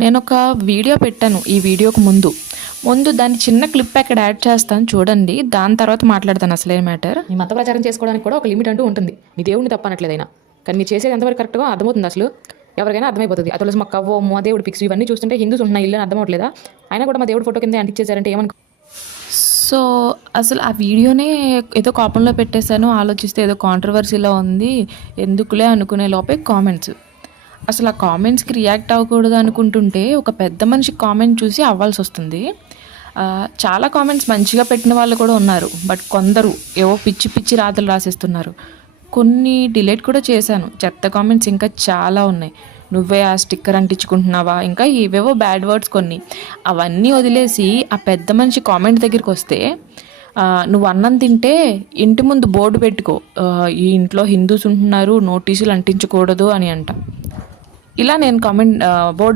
నేనొక వీడియో పెట్టాను ఈ వీడియోకి ముందు దాని చిన్న క్లిప్ అక్కడ యాడ్ చేస్తాను చూడండి. దాని తర్వాత మాట్లాడతాను అసలే మ్యాటర్. మీ మత ప్రచారం చేసుకోవడానికి కూడా ఒక లిమిట్ అంటూ ఉంటుంది. మీ దేవుడిని తప్పనట్లేదైనా, కానీ మీరు చేసేది ఎంతవరకు కరెక్ట్గా అర్థమవుతుంది. అసలు ఎవరికైనా అర్థమైపోతుంది. ఆ తులసి మొక్క, ఓ మా దేవుడు పిక్స్ ఇవన్నీ చూస్తుంటే హిందూస్ ఉన్న ఇల్లు అని అర్థమవట్లేదా? అయినా కూడా మా దేవుడు ఫోటో కింద అంటించేశారంటే ఏమనుకో. సో అసలు ఆ వీడియోనే ఏదో కోపంలో పెట్టేశాను. ఆలోచిస్తే ఏదో కాంట్రవర్సీలో ఉంది, ఎందుకులే అనుకునే లోపే కామెంట్స్. అసలు ఆ కామెంట్స్కి రియాక్ట్ అవ్వకూడదు అనుకుంటుంటే ఒక పెద్ద మనిషి కామెంట్ చూసి అవ్వాల్సి వస్తుంది. చాలా కామెంట్స్ మంచిగా పెట్టిన వాళ్ళు కూడా ఉన్నారు, బట్ కొందరు ఏవో పిచ్చి పిచ్చి రాతలు రాసేస్తున్నారు. కొన్ని డిలీట్ కూడా చేశాను. చెత్త కామెంట్స్ ఇంకా చాలా ఉన్నాయి. నువ్వే ఆ స్టిక్కర్ అంటించుకుంటున్నావా, ఇంకా ఇవేవో బ్యాడ్ వర్డ్స్ కొన్ని. అవన్నీ వదిలేసి ఆ పెద్ద మనిషి కామెంట్ దగ్గరికి వస్తే, నువ్వు అన్నం తింటే ఇంటి ముందు బోర్డు పెట్టుకో, ఈ ఇంట్లో హిందూస్ ఉంటున్నారు, నోటీసులు అంటించకూడదు అని అంట. ఇలా నేను కామెంట్ బోర్డు